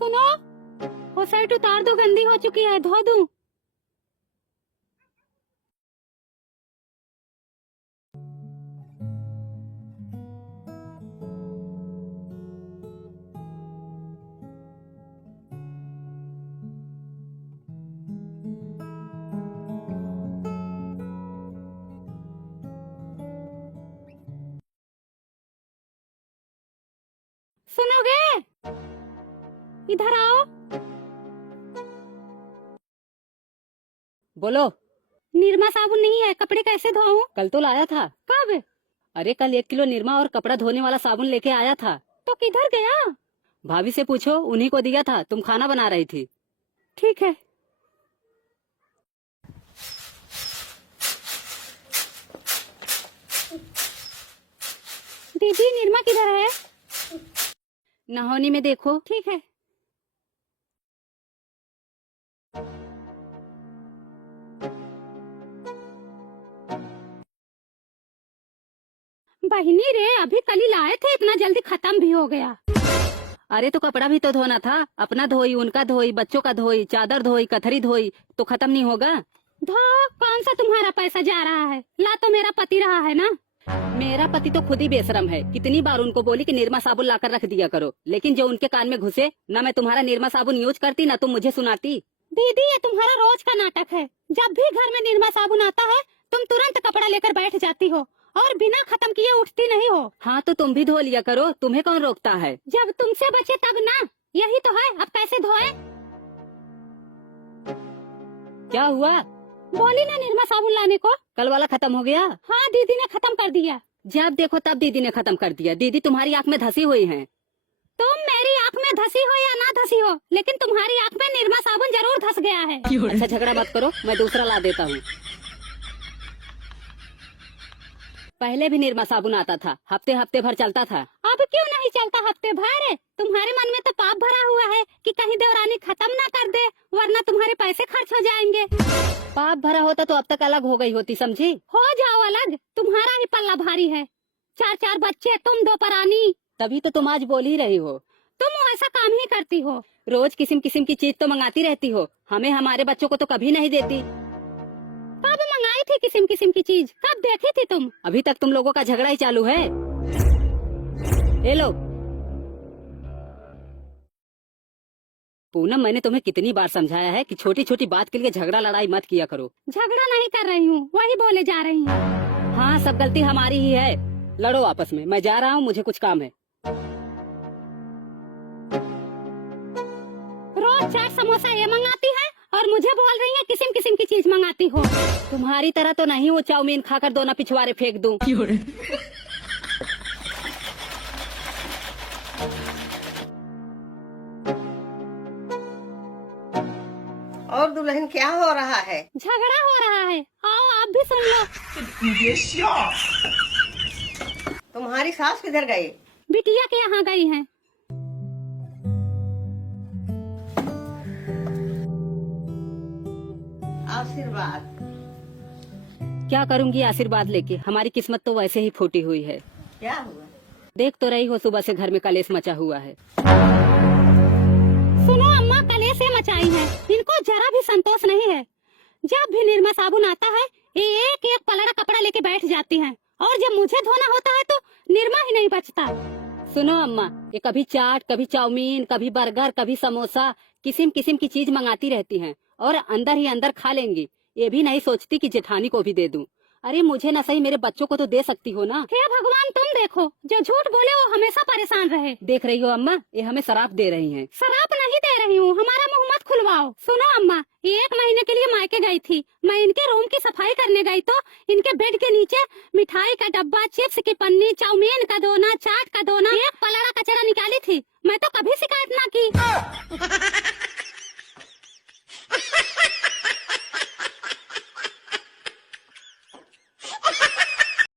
सुनो, वो शर्ट उतार दो, गंदी हो चुकी है, धो दूं? सुनोगे? इधर आओ। बोलो। निरमा साबुन नहीं है, कपड़े कैसे धोऊं? कल तो लाया था। कब? अरे कल 1 किलो निरमा और कपड़ा धोने वाला साबुन लेके आया था। तो किधर गया? भाभी से पूछो, उन्हीं को दिया था, तुम खाना बना रही थी। ठीक है। दीदी, निरमा किधर है? नहानी में देखो। ठीक है। बहिनी रे, अभी कल ही लाए थे, इतना जल्दी खत्म भी हो गया। अरे तो कपड़ा भी तो धोना था, अपना धोई, उनका धोई, बच्चों का धोई, चादर धोई, कथरी धोई, तो खत्म नहीं होगा? धो, कौन सा तुम्हारा पैसा जा रहा है? ला तो मेरा पति रहा है ना। मेरा पति तो खुद ही बेशरम है। कितनी बार उनको बोली कि निरमा साबुन लाकर रख दिया करो, लेकिन जो उनके कान में घुसे, ना मैं तुम्हारा निरमा साबुन यूज करती, ना तुम मुझे सुनाती। दीदी, ये तुम्हारा रोज का नाटक है। जब भी घर में निरमा साबुन आता है, तुम तुरंत कपड़ा लेकर बैठ जाती हो और बिना खत्म किए उठती नहीं हो। हाँ तो तुम भी धो लिया करो, तुम्हें कौन रोकता है? जब तुमसे बचे तब ना। यही तो है, अब कैसे धोए? क्या हुआ? बोली ना निरमा साबुन लाने को। कल वाला खत्म हो गया? हाँ, दीदी ने खत्म कर दिया। जब देखो तब दीदी ने खत्म कर दिया। दीदी तुम्हारी आँख में धसी हुई है। तुम मेरी आँख में धसी हो या ना धसी हो, लेकिन तुम्हारी आँख में निरमा साबुन जरूर धस गया है। अच्छा झगड़ा मत करो, मैं दूसरा ला देता हूँ। पहले भी निरमा साबुन आता था, हफ्ते हफ्ते भर चलता था। अब क्यों नहीं चलता हफ्ते भर? तुम्हारे मन में तो पाप भरा हुआ है कि कहीं देवरानी खत्म ना कर दे, वरना तुम्हारे पैसे खर्च हो जाएंगे। पाप भरा होता तो अब तक अलग हो गई होती, समझी? हो जाओ अलग, तुम्हारा ही पल्ला भारी है। 4 बच्चे, तुम 2 परानी। तभी तो तुम आज बोल ही रही हो। तुम ऐसा काम ही करती हो। रोज किस्म किस्म की चीज तो मंगाती रहती हो, हमें हमारे बच्चों को तो कभी नहीं देती। कब मंगाई थी किस्म किस्म की चीज? कब देखी थी तुम? अभी तक तुम लोगों का झगड़ा ही चालू है। ये लो। पूनम, मैंने तुम्हें कितनी बार समझाया है कि छोटी छोटी बात के लिए झगड़ा लड़ाई मत किया करो। झगड़ा नहीं कर रही हूँ, वही बोले जा रही हूँ। हाँ, सब गलती हमारी ही है। लड़ो आपस में, मैं जा रहा हूँ, मुझे कुछ काम है। रोज 4 समोसा ये मंगाती है और मुझे बोल रही है किस्म किस्म की चीज मंगाती हो। तुम्हारी तरह तो नहीं वो चाउमीन खाकर दोना पिछवाड़े फेंक दूं। और दुल्हन, क्या हो रहा है? झगड़ा हो रहा है, आओ आप भी सुन लो। तुम्हारी सास किधर गई? बिटिया के यहाँ गई हैं। आशीर्वाद। क्या करूंगी आशीर्वाद लेके, हमारी किस्मत तो वैसे ही फूटी हुई है। क्या हुआ? देख तो रही हो, सुबह से घर में कलेश मचा हुआ है। सुनो अम्मा, कलेश से मचाई है, इनको जरा भी संतोष नहीं है। जब भी निरमा साबुन आता है, ये एक एक पलड़ा कपड़ा लेके बैठ जाती हैं, और जब मुझे धोना होता है तो निरमा ही नहीं बचता। सुनो अम्मा, ये कभी चाट, कभी चाउमीन, कभी बर्गर, कभी समोसा, किस्म किस्म की चीज मंगाती रहती हैं और अंदर ही अंदर खा लेंगी। ये भी नहीं सोचती कि जेठानी को भी दे दूं। अरे मुझे ना सही, मेरे बच्चों को तो दे सकती हो ना। हे भगवान, तुम देखो, जो झूठ बोले वो हमेशा परेशान रहे। देख रही हो अम्मा, ये हमें शराप दे रही हैं। शराब नहीं दे रही हूँ, हमारा मुंह मत खुलवाओ। सुनो अम्मा, 1 महीने के लिए मायके गई थी, मैं इनके रूम की सफाई करने गई तो इनके बेड के नीचे मिठाई का डब्बा, चिप्स की पन्नी, चाउमीन का दोना, चाट का दोना, एक पलड़ा कचरा निकाली थी। मैं तो कभी